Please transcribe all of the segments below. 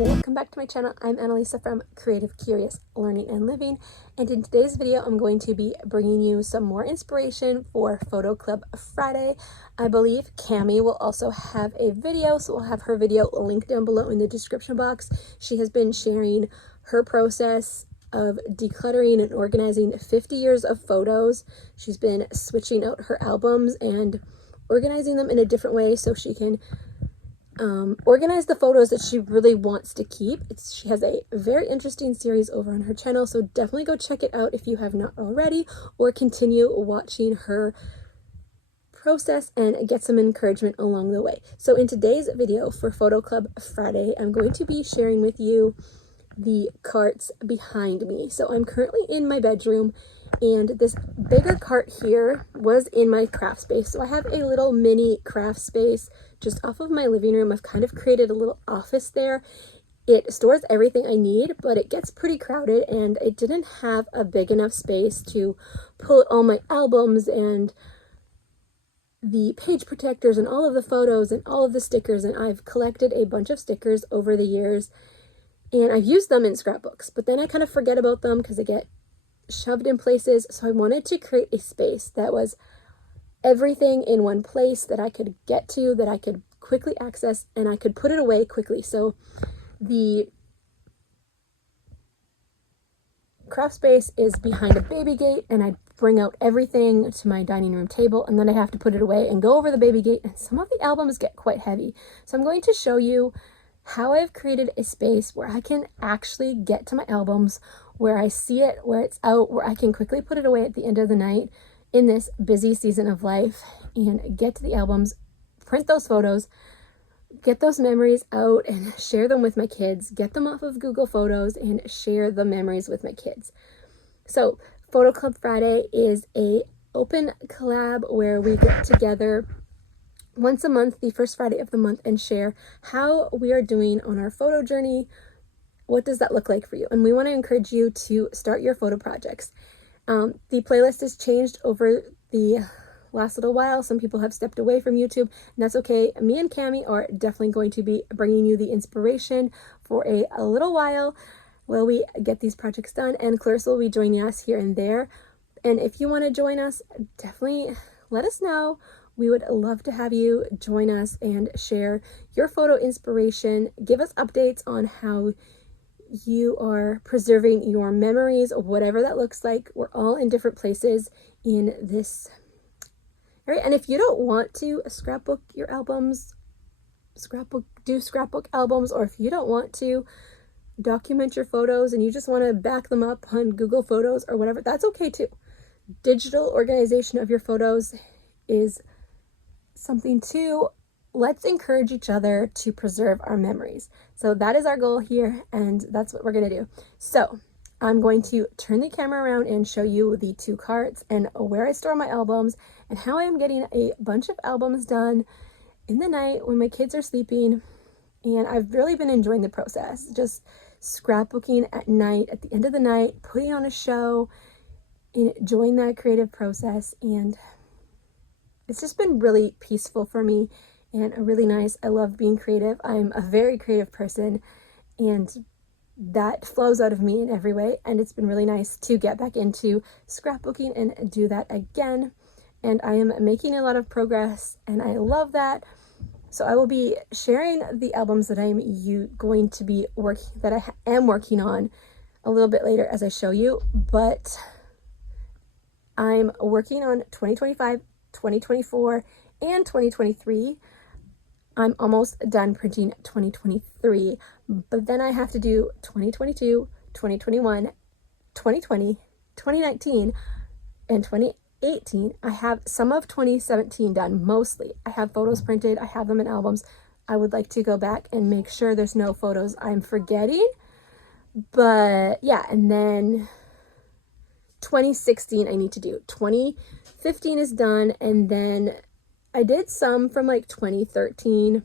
welcome back to my channel. I'm Annalisa from Creative Curious Learning and Living, and in today's video I'm going to be bringing you some more inspiration for Photo Club Friday. I believe Cammy will also have a video, so we'll have her video linked down below in the description box. She has been sharing her process of decluttering and organizing 50 years of photos. She's been switching out her albums and organizing them in a different way so she can organize the photos that she really wants to keep. She has a very interesting series over on her channel, so definitely go check it out if you have not already, or continue watching her process and get some encouragement along the way. So in today's video for Photo Club Friday, I'm going to be sharing with you the carts behind me. So I'm currently in my bedroom, and this bigger cart here was in my craft space. So I have a little mini craft space just off of my living room. I've kind of created a little office there. It stores everything I need, but it gets pretty crowded, and it didn't have a big enough space to put all my albums and the page protectors and all of the photos and all of the stickers. And I've collected a bunch of stickers over the years, and I've used them in scrapbooks, but then I kind of forget about them because they get shoved in places. So I wanted to create a space that was everything in one place that I could get to, that I could quickly access, and I could put it away quickly. So the craft space is behind a baby gate, and I bring out everything to my dining room table, and then I have to put it away and go over the baby gate, and some of the albums get quite heavy. So I'm going to show you how I've created a space where I can actually get to my albums, where I see it, where it's out, where I can quickly put it away at the end of the night in this busy season of life, and get to the albums, print those photos, get those memories out and share them with my kids, get them off of Google Photos and share the memories with my kids. So Photo Club Friday is a open collab where we get together once a month, the first Friday of the month, and share how we are doing on our photo journey. What does that look like for you? And we want to encourage you to start your photo projects. The playlist has changed over the last little while. Some people have stepped away from YouTube, and that's okay. Me and Cammy are definitely going to be bringing you the inspiration for a little while while we get these projects done, and Clarissa will be joining us here and there. And if you want to join us, definitely let us know. We would love to have you join us and share your photo inspiration. Give us updates on how you are preserving your memories, whatever that looks like. We're all in different places in this area. And if you don't want to scrapbook your albums, do scrapbook albums, or if you don't want to document your photos and you just want to back them up on Google Photos or whatever, that's okay too. Digital organization of your photos is something too. Let's encourage each other to preserve our memories. So that is our goal here, and that's what we're going to do. So I'm going to turn the camera around and show you the two carts and where I store my albums and how I am getting a bunch of albums done in the night when my kids are sleeping. And I've really been enjoying the process, just scrapbooking at night, at the end of the night, putting on a show, enjoying that creative process. And it's just been really peaceful for me and really nice. I love being creative. I'm a very creative person, and that flows out of me in every way. And it's been really nice to get back into scrapbooking and do that again. And I am making a lot of progress, and I love that. So I will be sharing the albums that I'm going to be working on a little bit later as I show you. But I'm working on 2025, 2024, and 2023. I'm almost done printing 2023, but then I have to do 2022, 2021, 2020, 2019, and 2018. I have some of 2017 done, mostly. I have photos printed, I have them in albums. I would like to go back and make sure there's no photos I'm forgetting, but yeah. And then 2016 I need to do. 2015 is done, and then I did some from like 2013,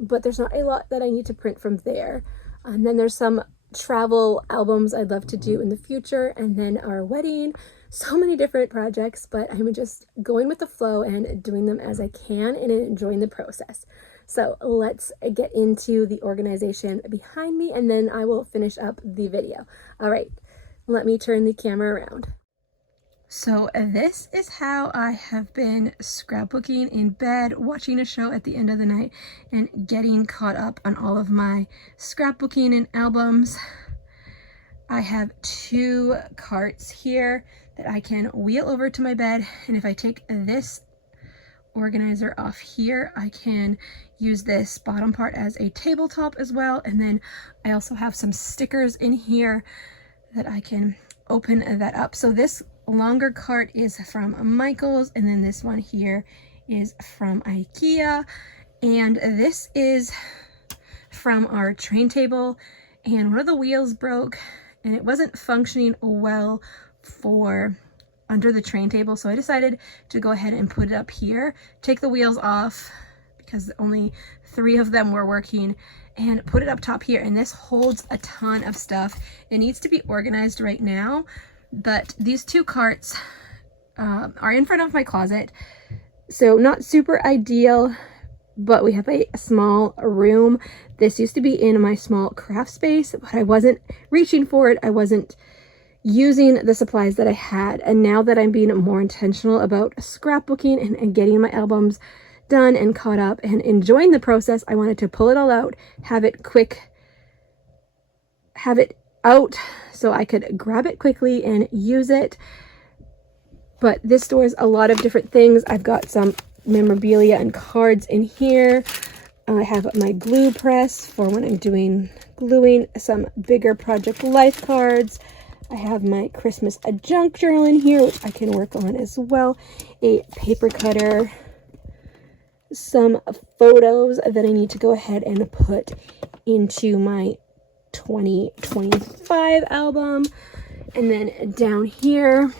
but there's not a lot that I need to print from there. And then there's some travel albums I'd love to do in the future, and then our wedding. So many different projects, but I'm just going with the flow and doing them as I can and enjoying the process. So let's get into the organization behind me, and then I will finish up the video. All right, let me turn the camera around. So this is how I have been scrapbooking in bed, watching a show at the end of the night, and getting caught up on all of my scrapbooking and albums. I have 2 carts here that I can wheel over to my bed, and if I take this organizer off here, I can use this bottom part as a tabletop as well. And then I also have some stickers in here that I can open that up. So this longer cart is from Michael's, and then this one here is from IKEA, and this is from our train table, and one of the wheels broke and it wasn't functioning well for under the train table, so I decided to go ahead and put it up here, take the wheels off because only 3 of them were working, and put it up top here. And this holds a ton of stuff. It needs to be organized right now, but these 2 carts are in front of my closet, so not super ideal, but we have a small room. This used to be in my small craft space, but I wasn't reaching for it. I wasn't using the supplies that I had, and now that I'm being more intentional about scrapbooking and getting my albums done and caught up and enjoying the process, I wanted to pull it all out, have it out so I could grab it quickly and use it. But this stores a lot of different things. I've got some memorabilia and cards in here. I have my glue press for when I'm doing gluing, some bigger project life cards. I have my Christmas junk journal in here, which I can work on as well. A paper cutter, some photos that I need to go ahead and put into my 2025 album. And then down here,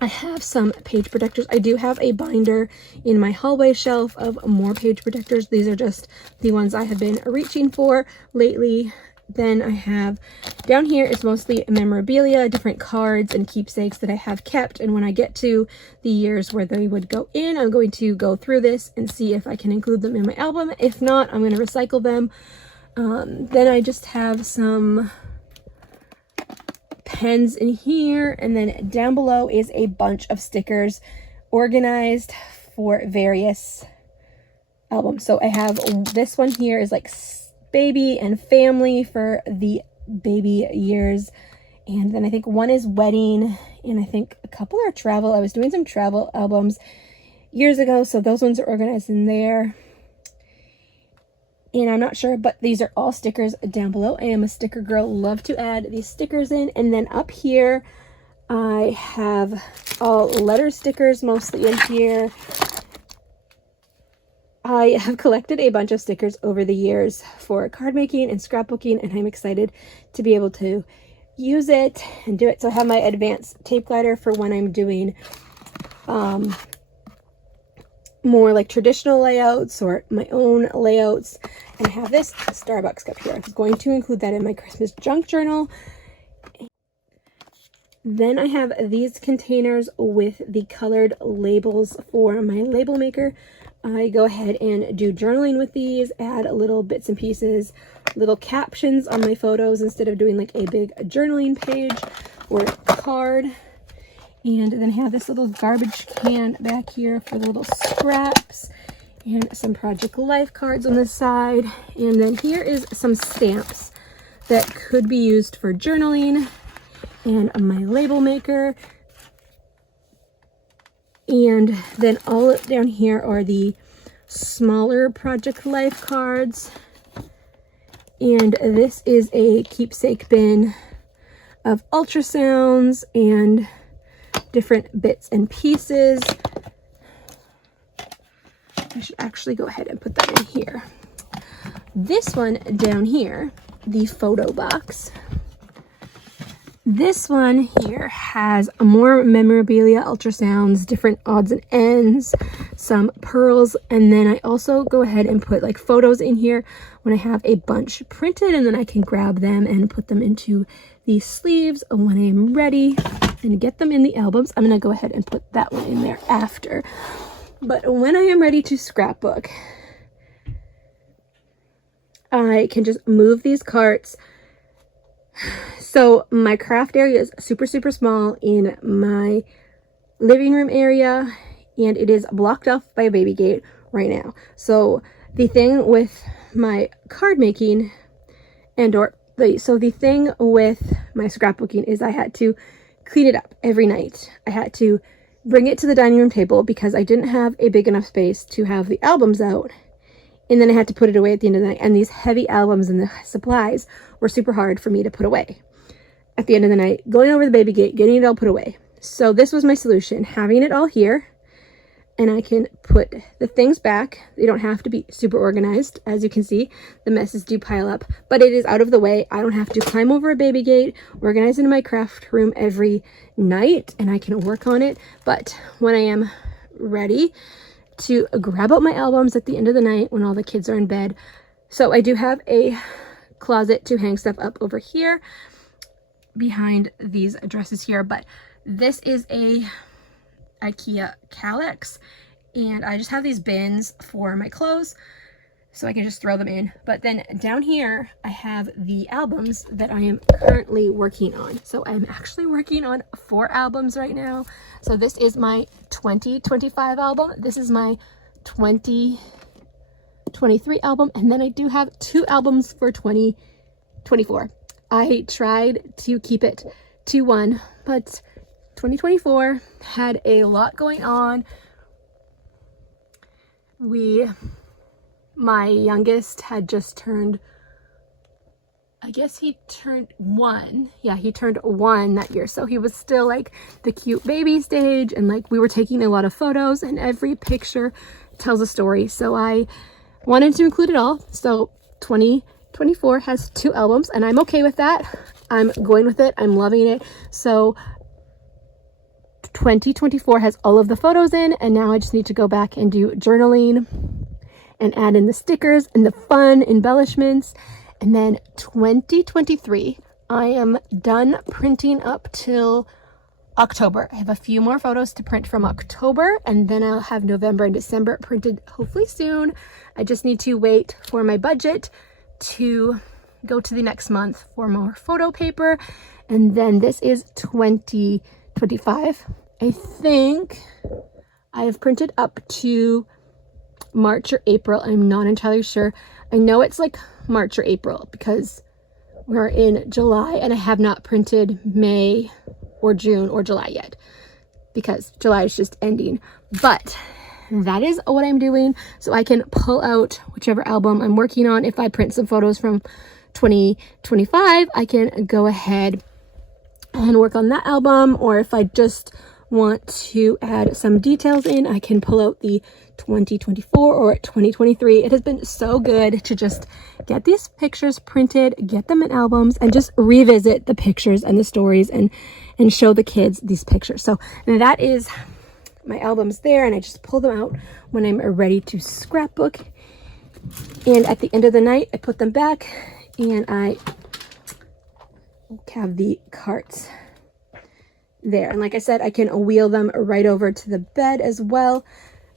I have some page protectors. I do have a binder in my hallway shelf of more page protectors. These are just the ones I have been reaching for lately. Then I have down here is mostly memorabilia, different cards and keepsakes that I have kept. And when I get to the years where they would go in, I'm going to go through this and see if I can include them in my album. If not, I'm going to recycle them. Then I just have some pens in here, and then down below is a bunch of stickers organized for various albums. So I have this one here is like baby and family for the baby years, and then I think one is wedding, and I think a couple are travel. I was doing some travel albums years ago, so those ones are organized in there. And I'm not sure, but these are all stickers down below. I am a sticker girl, love to add these stickers in. And then up here, I have all letter stickers mostly in here. I have collected a bunch of stickers over the years for card making and scrapbooking, and I'm excited to be able to use it and do it. So I have my advanced tape glider for when I'm doing more like traditional layouts or my own layouts. And I have this Starbucks cup here. I was going to include that in my Christmas junk journal. Then I have these containers with the colored labels for my label maker. I go ahead and do journaling with these, add little bits and pieces, little captions on my photos instead of doing like a big journaling page or card. And then I have this little garbage can back here for the little scraps, and some project life cards on this side. And then here is some stamps that could be used for journaling, and my label maker. And then all down here are the smaller project life cards. And this is a keepsake bin of ultrasounds and different bits and pieces. I should actually go ahead and put that in here. This one down here, the photo box. This one here has more memorabilia, ultrasounds, different odds and ends, some pearls, and then I also go ahead and put like photos in here when I have a bunch printed, and then I can grab them and put them into the sleeves when I am ready and get them in the albums. I'm going to go ahead and put that one in there after. But when I am ready to scrapbook, I can just move these carts. So my craft area is super, super small in my living room area, and it is blocked off by a baby gate right now. So the thing with my card making the thing with my scrapbooking is I had to clean it up every night. I had to bring it to the dining room table because I didn't have a big enough space to have the albums out. And then I had to put it away at the end of the night. And these heavy albums and the supplies were super hard for me to put away at the end of the night, going over the baby gate, getting it all put away. So this was my solution, having it all here. And I can put the things back. They don't have to be super organized. As you can see, the messes do pile up, but it is out of the way. I don't have to climb over a baby gate, organize into my craft room every night, and I can work on it. But when I am ready to grab out my albums at the end of the night when all the kids are in bed. So I do have a closet to hang stuff up over here behind these dresses here, but this is a IKEA Kallax, and I just have these bins for my clothes so I can just throw them in. But then down here I have the albums that I am currently working on. So I'm actually working on 4 albums right now. So this is my 2025 album, this is my 2023 album, and then I do have 2 albums for 2024. I tried to keep it to 1, but 2024 had a lot going on. My youngest had just turned, I guess he turned 1. Yeah, he turned 1 that year. So he was still like the cute baby stage, and like we were taking a lot of photos, and every picture tells a story. So I wanted to include it all. So 2024 has 2 albums, and I'm okay with that. I'm going with it. I'm loving it. So 2024 has all of the photos in, and now I just need to go back and do journaling and add in the stickers and the fun embellishments. And then 2023, I am done printing up till October. I have a few more photos to print from October, and then I'll have November and December printed hopefully soon. I just need to wait for my budget to go to the next month for more photo paper. And then this is 2025. I think I have printed up to March or April. I'm not entirely sure. I know it's like March or April because we're in July, and I have not printed May or June or July yet because July is just ending. But that is what I'm doing. So I can pull out whichever album I'm working on. If I print some photos from 2025, I can go ahead and work on that album. Or if I just want to add some details in, I can pull out the 2024 or 2023. It has been so good to just get these pictures printed, get them in albums, and just revisit the pictures and the stories and show the kids these pictures. So that is my albums there, and I just pull them out when I'm ready to scrapbook. And at the end of the night, I put them back, and I have the carts there. And like I said, I can wheel them right over to the bed as well.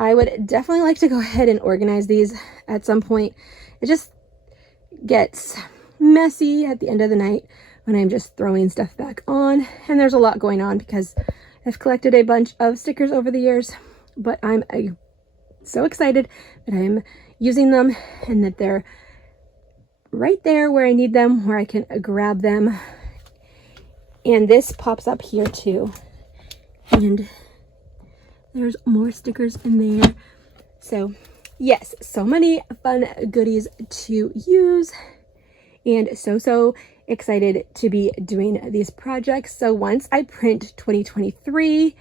I would definitely like to go ahead and organize these at some point. It just gets messy at the end of the night when I'm just throwing stuff back on. And there's a lot going on because I've collected a bunch of stickers over the years, but I'm so excited that I'm using them and that they're right there where I need them, where I can grab them. And this pops up here too, and there's more stickers in there. So yes, so many fun goodies to use, and so excited to be doing these projects. So once I print 2023,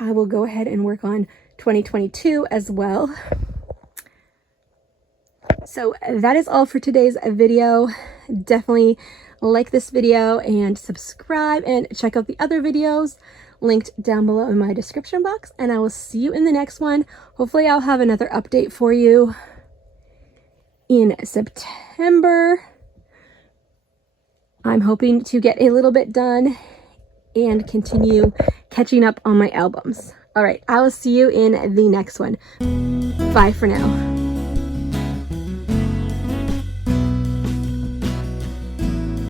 I will go ahead and work on 2022 as well. So that is all for today's video. Definitely like this video and subscribe, and check out the other videos linked down below in my description box, and I will see you in the next one. Hopefully I'll have another update for you in September. I'm hoping to get a little bit done and continue catching up on my albums. All right, I will see you in the next one. Bye for now.